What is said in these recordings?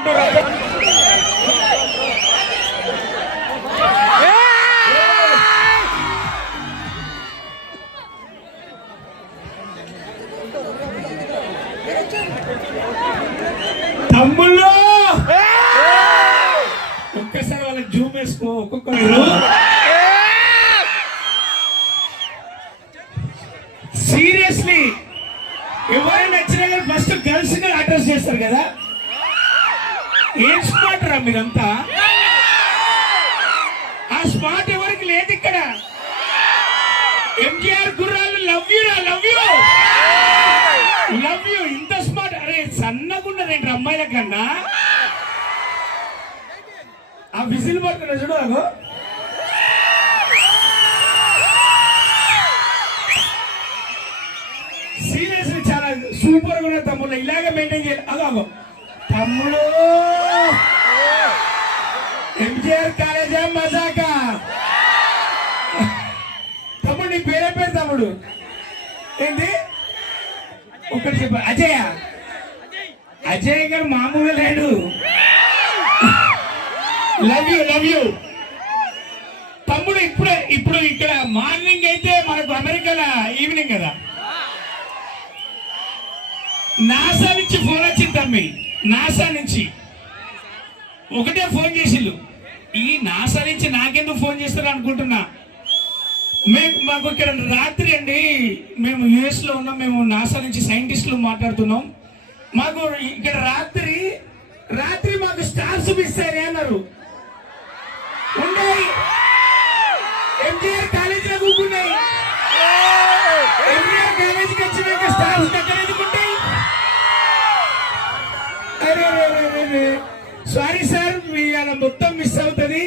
ఉంటారు. తమ్ముళ్ళు ఒక్కసారి వాళ్ళకి జూమ్ వేసుకో. ఒక్కొక్కరు సీరియస్లీ ఎవరైనా నచ్చినా కానీ ఫస్ట్ గర్ల్స్ ని అడ్రస్ చేస్తారు కదా. ఏం స్మార్ట్ రా మీరంతా. ఆ స్మార్ట్ ఎవరికి లేదు ఇక్కడ. ఎంజీఆర్ గుర్రాలు లవ్ యూ రా, లవ్ యూ లవ్ యూ. ఇంత స్మార్ట్. అరే సన్నగుండరేంటి అమ్మాయిల కన్నా. ఆ విజిల్ పడుతున్నా చూడు. అగో సీరియస్లీ చాలా సూపర్ గా ఉన్న తమ్ముళ్ళు. ఇలాగే మెయింటైన్ చేయాలి. అగో తమ్ముడు ఎంజీఆర్ కాలేజా మజాకా. తమ్ముడు నీ పేరే పేరు తమ్ముడు ఏంటి ఒకటి చెప్ప. అజయ్. అజయ్ గారు మామూలుగా లేడు. లవ్ యూ లవ్ యూ తమ్ముడు. ఇప్పుడు ఇక్కడ మార్నింగ్ అయితే మనకు అమెరికాలో ఈవినింగ్ కదా. నాసా నుంచి ఫోన్ వచ్చింది తమ్మి. నాసా నుంచి ఒకటే ఫోన్ చేసిళ్ళు. ఈ నాసా నుంచి నాకెందుకు ఫోన్ చేస్తారు అనుకుంటున్నా. మాకు ఇక్కడ రాత్రి అండి, మేము యుఎస్ లో ఉన్నాం. మేము నాసా నుంచి సైంటిస్టులు మాట్లాడుతున్నాం. మాకు ఇక్కడ రాత్రి మాకు స్టార్స్ ఇస్తారే అన్నారు. ఉన్నాయి ఎంజీఆర్ కాలేజీలో కూకున్నాయి. ఎంజీఆర్ కాలేజీకి వచ్చినాక స్టార్స్ దగ్గర ఎందుకుంటాయి. అరే సారీ సార్, మీ అలా మొత్తం మిస్ అవుతుంది.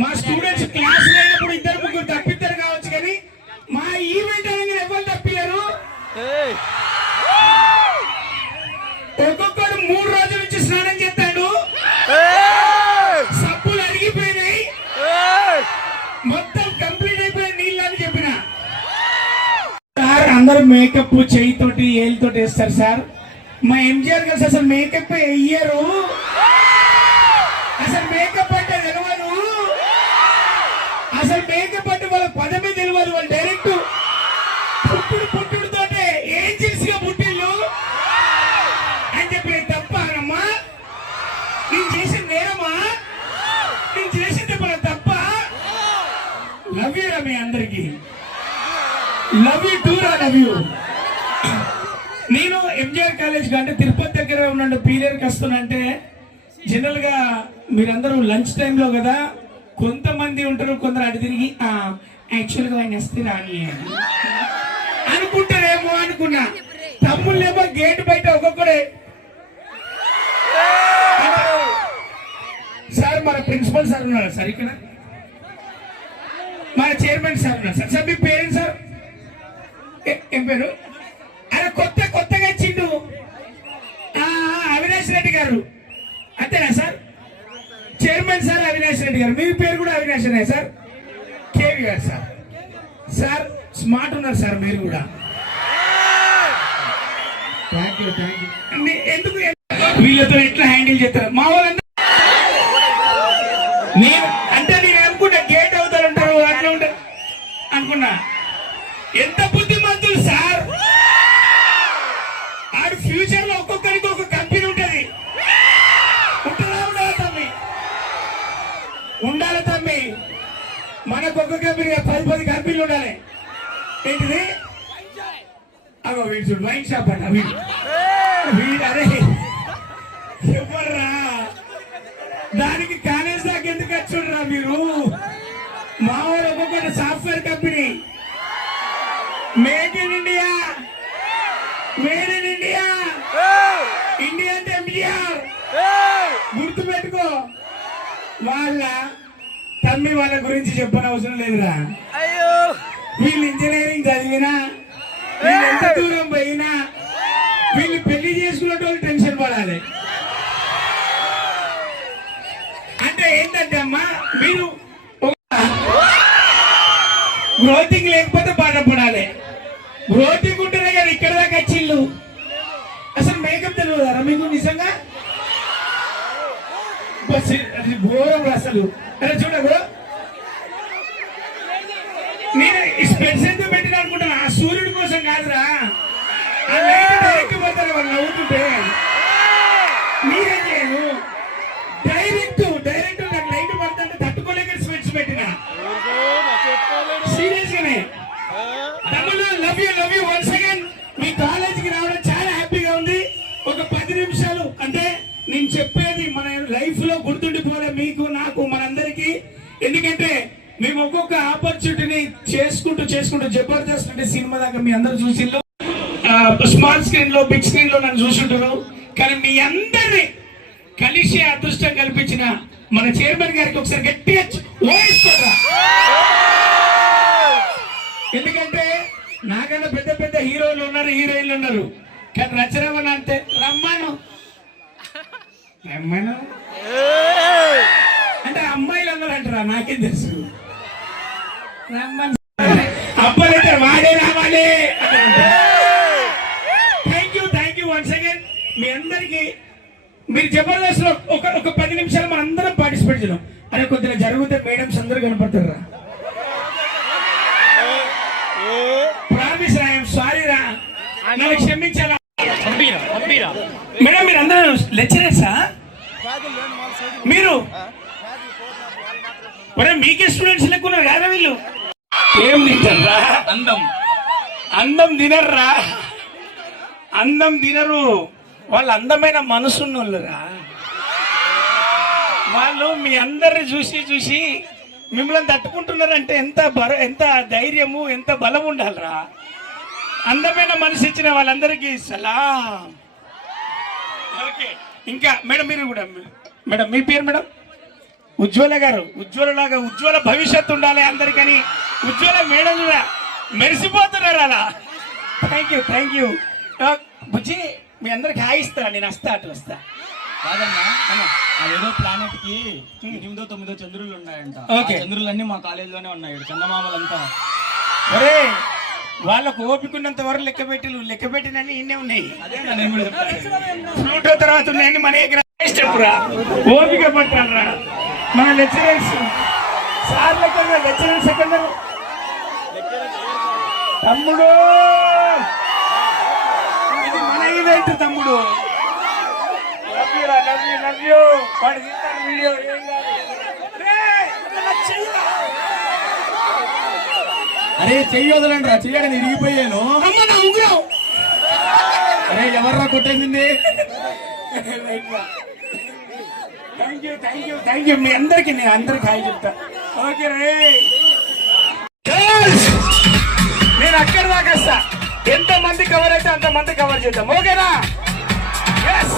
మా స్టూడెంట్స్ క్లాస్ లేనప్పుడు ఇద్దరు ముగ్గురు తప్పిద్దరు కావచ్చు, కానీ మా ఈవెంట్ అనేది ఎవరు తప్పిలేరు. ఒక్కొక్కడు 3 రోజుల నుంచి స్నానం చేస్తాడు. సబ్బులు అరిగిపోయినాయి, మొత్తం కంప్లీట్ అయిపోయిన నీళ్ళు అని చెప్పిన. సార్ అందరూ మేకప్ చెయ్యితోటి ఏళ్ళతోటి వేస్తారు సార్. మా ఎంజీఆర్ గారు అసలు మేకప్ వెయ్యరు. అసలు మేకప్ అంటే తెలియదు. అసలు మేకప్ అంటే వాళ్ళ పదమే తెలియదు. వాళ్ళు డైరెక్ట్ పుట్టుడుతోటే ఏంజిల్స్ గా పుట్టిళ్ళు అని చెప్పి. నేను తప్పనమ్మా, నేను చేసిన నేరమా, నేను చేసింది మన తప్ప. లవ్ యూ రా మీ అందరికి. లవ్ యూ టూ రా, లవ్ యూ. నేను ఎంజీఆర్ కాలేజ్ అంటే తిరుపతి దగ్గర ఉన్న పీరియడ్కి వస్తున్నంటే జనరల్ గా మీరందరూ లంచ్ టైంలో కదా, కొంతమంది ఉంటారు, కొందరు అడి తిరిగి యాక్చువల్ గా ఆయన వస్తే రాని అనుకుంటారేమో అనుకున్నా. తమ్ముళ్ళేమో గేట్ బయట ఒక్కొక్కడే. సార్ మన ప్రిన్సిపల్ సార్ ఉన్నారు సార్, ఇక్కడ మన చైర్మన్ సార్ ఉన్నారు సార్. సార్ మీ పేరెంట్స్ సార్ ఏం పేరు? అరే కొత్తగా ఇచ్చిండు అవినాష్ రెడ్డి గారు, అంతేనా sir? Chairman sir Avinash Reddy గారు. మీ పేరు కూడా అవినాష్ అనే సార్? కేవి గారు సార్. సార్ స్మార్ట్ ఉన్నారు సార్ మీరు కూడా. ఎందుకు వీళ్ళతో ఎట్లా హ్యాండిల్ చేస్తారు మా వాళ్ళందరూ? నేను అనుకుంటా గేట్ అవుతారంటారు, అట్లా ఉంటారు అనుకున్నా. ఎంత బుద్ధిమంతులు సార్. ఆడు ఫ్యూచర్ లో ఒక్కొక్కరికి ఒక కంపెనీ ఉంటది. ఉండాలి తమ్మి. మనకు ఒక్క కంపెనీ 10 కంపెనీలు ఉండాలి. ఏంటిది? అగో వీడు చూడు, వైన్ షాప్ అంట వీడు. అరే ఎవర్రా దానికి కాలేజ్ దాకా ఎందుకు వచ్చుడ్రా మీరు? మా ఊరు ఒక్కొక్కటి software company. Make in India, made in India. India అంటే ఎంజీఆర్ గుర్తు పెట్టుకో. వాళ్ళ తమ్మి వాళ్ళ గురించి చెప్పనవసరం లేదురా. వీళ్ళు ఇంజనీరింగ్ చదివినా, వీళ్ళు ఎంత దూరం పోయినా, వీళ్ళు పెళ్లి చేసుకునేటోళ్ళు టెన్షన్ పడాలి. అంటే ఏంటంటే అమ్మా, మీరు గ్రోతింగ్ లేకపోతే బాధపడాలి. గ్రోతింగ్ ఉంటేనే కదా ఇక్కడ దాకా వచ్చిళ్ళు. అసలు మేకప్ తెలియదారా మీకు? నిజంగా బస్ అది ఘోరం అసలు. అరే చూడకు, నేను స్పెట్స్ ఎందుకు పెట్టిన అనుకుంటాను, ఆ సూర్యుడి కోసం కాదురా, ఆ లైట్ డైరెక్ట్ పోతారు వాళ్ళు నవ్వుతుంటే. మీరేం చేయను, డైరెక్ట్ నాకు లైట్ పడుతుంటే తట్టుకోలేక స్పెట్స్ పెట్టిన. సీరియస్ గానే తమ్ముడు, లవ్ యూ వన్స్ అగైన్. మీ కాలేజీకి రావడం చాలా హ్యాపీగా ఉంది. ఒక 10 నిమిషాలు అంటే నేను చెప్పేది మన లైఫ్ లో గుర్తుండిపోలే మీకు, నాకు, మనందరికి. ఎందుకంటే మేము ఒక్కొక్క ఆపర్చునిటీని చేసుకుంటూ జబర్దస్త్ అంటే సినిమా దాకా మీ అందరు చూసిండ్రు, స్మాల్ స్క్రీన్ లో బిగ్ స్క్రీన్ లో నన్ను చూసుంటారు. కానీ మీ అందరినీ కలిసే అదృష్టం కల్పించిన మన చైర్మన్ గారికి ఒకసారి గట్టిగా ఓయిస్తారా. ఎందుకంటే నాకన్నా పెద్ద పెద్ద హీరోలు ఉన్నారు, హీరోయిన్లు ఉన్నారు. కానీ రచరమణ అంటే రమ్మను అంటే అమ్మాయిలు అందరూ అంటారా, నాకేం తెలుసు. రమ్మన్ అబ్బాయిలు వాడే రావాలి. థ్యాంక్ యూ వన్స్ అగైన్ మీ అందరికి. మీరు జబర్దస్త్ లో ఒక 10 నిమిషాలు మనం అందరం పార్టిసిపేట్ చేద్దాం. అరే కొద్దిగా జరిగితే మేడమ్స్ అందరూ కనపడతారా. ప్రామిస్ రా, సారీ రా, నన్ను క్షమించాలా. మేడం మీరు అందరూ లెక్చరర్సా? మీరు మీకే స్టూడెంట్స్ లెక్కున్నారు కదా వీళ్ళు. ఏం తింటారా? అందం తినర్రా, అందం తినరు వాళ్ళు, అందమైన మనసున్నోళ్ళురా వాళ్ళు. మీ అందరిని చూసి మిమ్మల్ని తట్టుకుంటున్నారంటే ఎంత ధైర్యము, ఎంత బలం ఉండాలిరా. అందమైన మనసు ఇచ్చిన వాళ్ళందరికీ సలాం. ఓకే, ఇంకా మేడం మీరు కూడా. మేడం మీ పేరు? మేడం ఉజ్వల గారు. ఉజ్వలలాగా ఉజ్వల భవిష్యత్తు ఉండాలి అందరికని ఉజ్వల మేడం కూడా మెరిసిపోతున్నారు అలా. థ్యాంక్ యూ బుజ్జి. మీ అందరికి హాయ్ ఇస్తారా? నేను వస్తా, అటు వస్తా. కాదన్నా, అదేదో ప్లానెట్ కి 8, 9 చంద్రులు ఉన్నాయంట. చంద్రులన్నీ మా కాలేజీలోనే ఉన్నాయి, చందమామలంతా. ఒరే వాళ్ళకు ఓపికన్నంత వరకు లెక్క పెట్టినని ఇన్నే ఉన్నాయి. ఫ్లూటో తర్వాత ఉన్నాయని మన చెప్పురా, ఓపిక పట్టాలరా. మన లెక్చరర్స్ సార్ లెక్చరర్స్ ఎక్కడ తమ్ముడు? ఇది మన ఈవెంట్ తమ్ముడు. లవ్ యూ వాడు తీస్తాను వీడియో. ఏం అరే చెయ్యి వదలండి రా, చెయ్యని ఇరిగిపోయాను. అరే ఎవర్రా కొట్టేసింది? థ్యాంక్ యూ మీ అందరికి. నేను అందరికి హాయ్ చెప్తా. ఓకే రే, నేను అక్కడ దాకా వస్తా. ఎంత మంది కవర్ అయితే అంత మంది కవర్ చేద్దాం. ఓకేనా? ఎస్.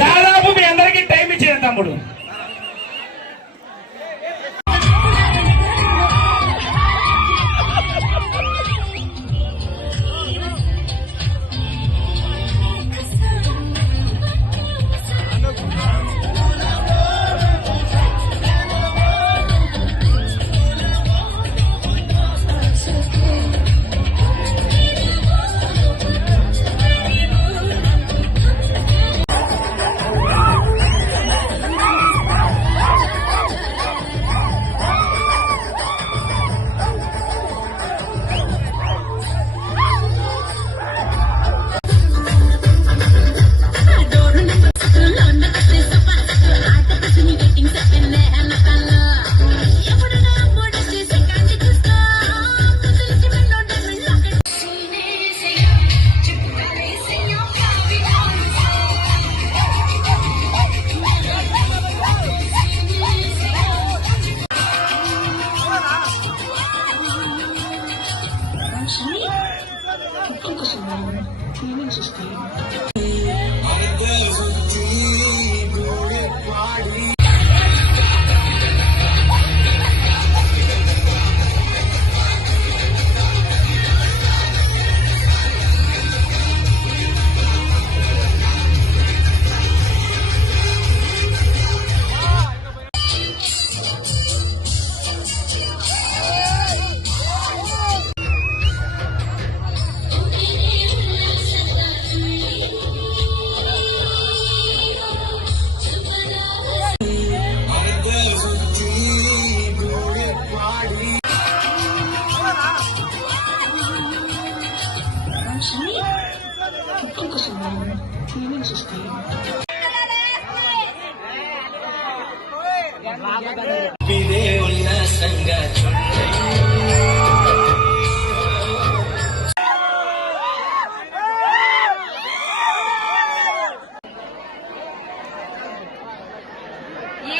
దాదాపు మీ అందరికి టైం ఇచ్చేది తమ్ముడు.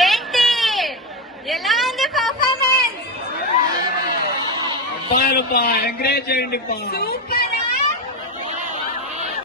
ఏంటి ఎలా ఉంది పర్ఫార్మెన్స్? ఎంకరేజ్ చేయండి సూపర్